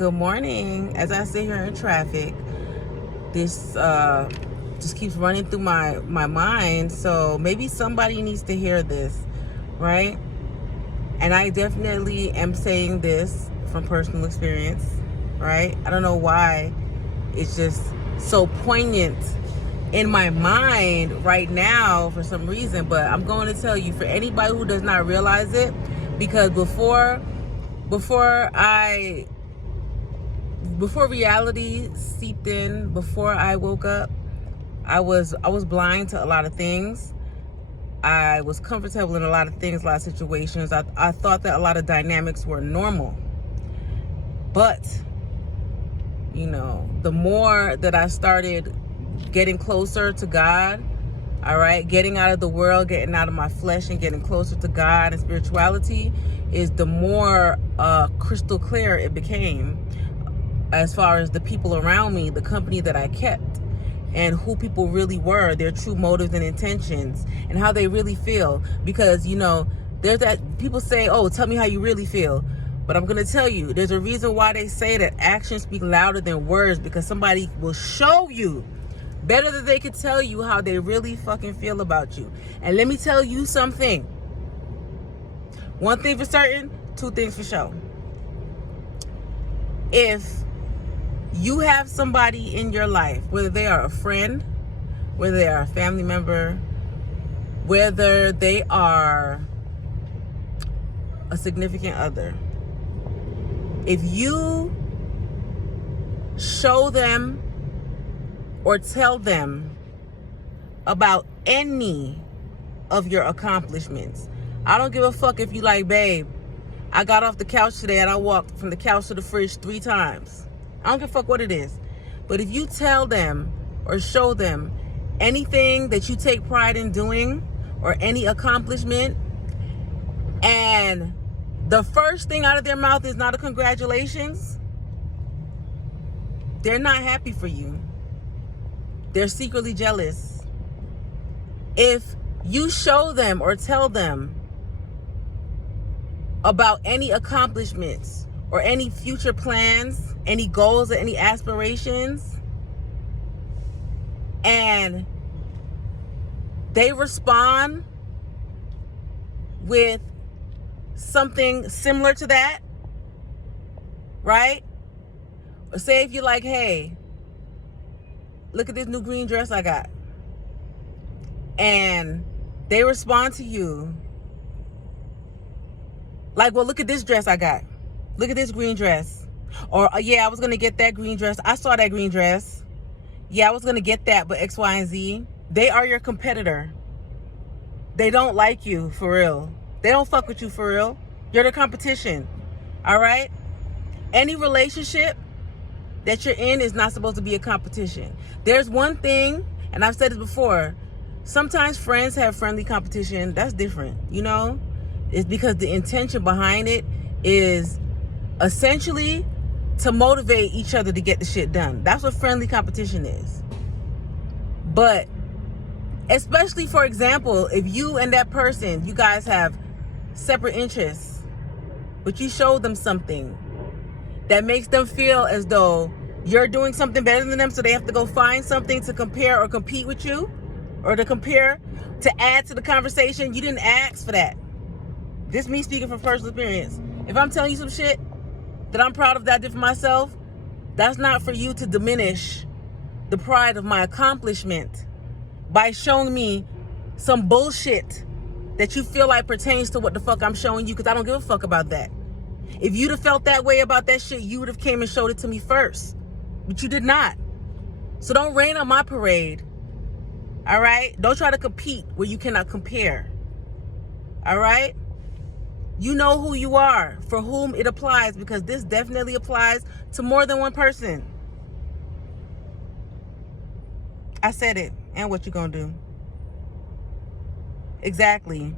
Good morning. As I sit here in traffic, this just keeps running through my mind. So maybe somebody needs to hear this, right? And I definitely am saying this from personal experience, right? I don't know why it's just so poignant in my mind right now for some reason, but I'm going to tell you, for anybody who does not realize it, because before reality seeped in, before I woke up, I was blind to a lot of things. I was comfortable in a lot of things, a lot of situations. I thought that a lot of dynamics were normal. But, the more that I started getting closer to God, all right, getting out of the world, getting out of my flesh and getting closer to God and spirituality, is the more crystal clear it became as far as the people around me, the company that I kept, and who people really were, their true motives and intentions, and how they really feel. Because, there's that, people say, oh, tell me how you really feel. But I'm going to tell you, there's a reason why they say that actions speak louder than words, because somebody will show you better than they could tell you how they really fucking feel about you. And let me tell you something. One thing for certain, two things for sure. If you have somebody in your life, whether they are a friend, whether they are a family member, whether they are a significant other, if you show them or tell them about any of your accomplishments, I don't give a fuck if you like, babe, I got off the couch today and I walked from the couch to the fridge 3 times. I don't give a fuck what it is. But if you tell them or show them anything that you take pride in doing, or any accomplishment, and the first thing out of their mouth is not a congratulations, they're not happy for you. They're secretly jealous. If you show them or tell them about any accomplishments or any future plans, any goals or any aspirations, and they respond with something similar to that, right? Or say if you're like, hey, look at this new green dress I got, and they respond to you like, well, look at this dress I got. Look at this green dress. Or, yeah, I was going to get that green dress. I saw that green dress. Yeah, I was going to get that, but X, Y, and Z. They are your competitor. They don't like you, for real. They don't fuck with you, for real. You're the competition. All right? Any relationship that you're in is not supposed to be a competition. There's one thing, and I've said this before, sometimes friends have friendly competition. That's different, It's because the intention behind it is essentially to motivate each other to get the shit done. That's what friendly competition is. But especially, for example, if you and that person, you guys have separate interests, but you show them something that makes them feel as though you're doing something better than them, so they have to go find something to compare or compete with you, or to compare, to add to the conversation. You didn't ask for that. This me speaking from personal experience. If I'm telling you some shit that I'm proud of that I did for myself, that's not for you to diminish the pride of my accomplishment by showing me some bullshit that you feel like pertains to what the fuck I'm showing you, because I don't give a fuck about that. If you'd have felt that way about that shit, you would have came and showed it to me first. But you did not. So don't rain on my parade. All right? Don't try to compete where you cannot compare. All right? You know who you are, for whom it applies, because this definitely applies to more than one person. I said it. And what you gonna do? Exactly.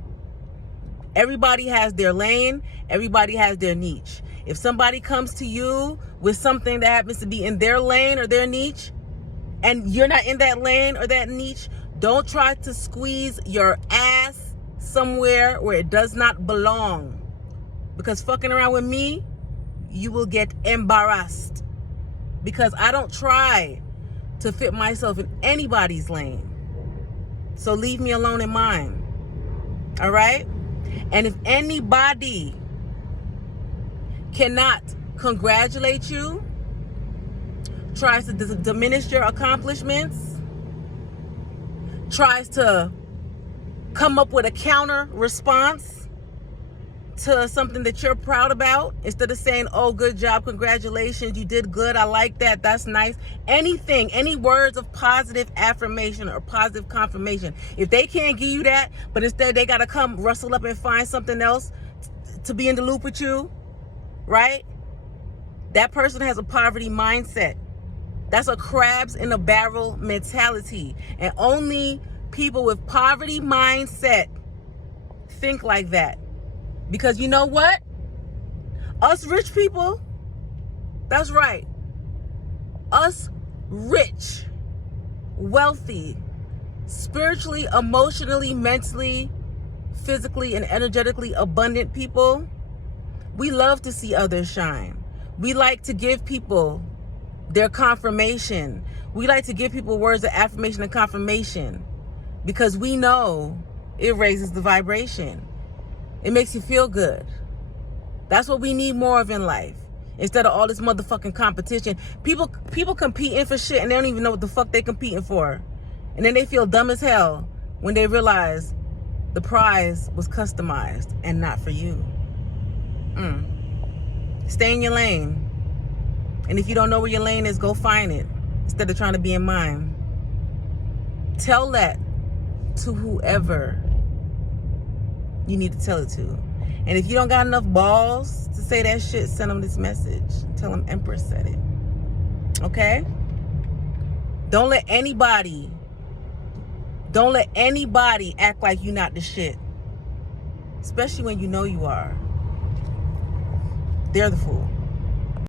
Everybody has their lane. Everybody has their niche. If somebody comes to you with something that happens to be in their lane or their niche, and you're not in that lane or that niche, don't try to squeeze your ass somewhere where it does not belong. Because fucking around with me, you will get embarrassed, because I don't try to fit myself in anybody's lane. So leave me alone in mine. All right? And if anybody cannot congratulate you, tries to diminish your accomplishments, tries to come up with a counter response to something that you're proud about, instead of saying, oh, good job, congratulations, you did good, I like that, that's nice. Anything, any words of positive affirmation or positive confirmation. If they can't give you that, but instead they got to come rustle up and find something else to be in the loop with you, right? That person has a poverty mindset. That's a crabs in a barrel mentality. And only people with poverty mindset think like that. Because you know what? Us rich people, that's right. Us rich, wealthy, spiritually, emotionally, mentally, physically, and energetically abundant people, we love to see others shine. We like to give people their confirmation. We like to give people words of affirmation and confirmation, because we know it raises the vibration. It makes you feel good. That's what we need more of in life, instead of all this motherfucking competition. People competing for shit and they don't even know what the fuck they competing for. And then they feel dumb as hell when they realize the prize was customized and not for you. Stay in your lane. And if you don't know where your lane is, go find it, instead of trying to be in mine. Tell that to whoever you need to tell it to. And if you don't got enough balls to say that shit, send them this message. Tell them Empress said it. Okay? Don't let anybody act like you not the shit. Especially when you know you are. They're the fool.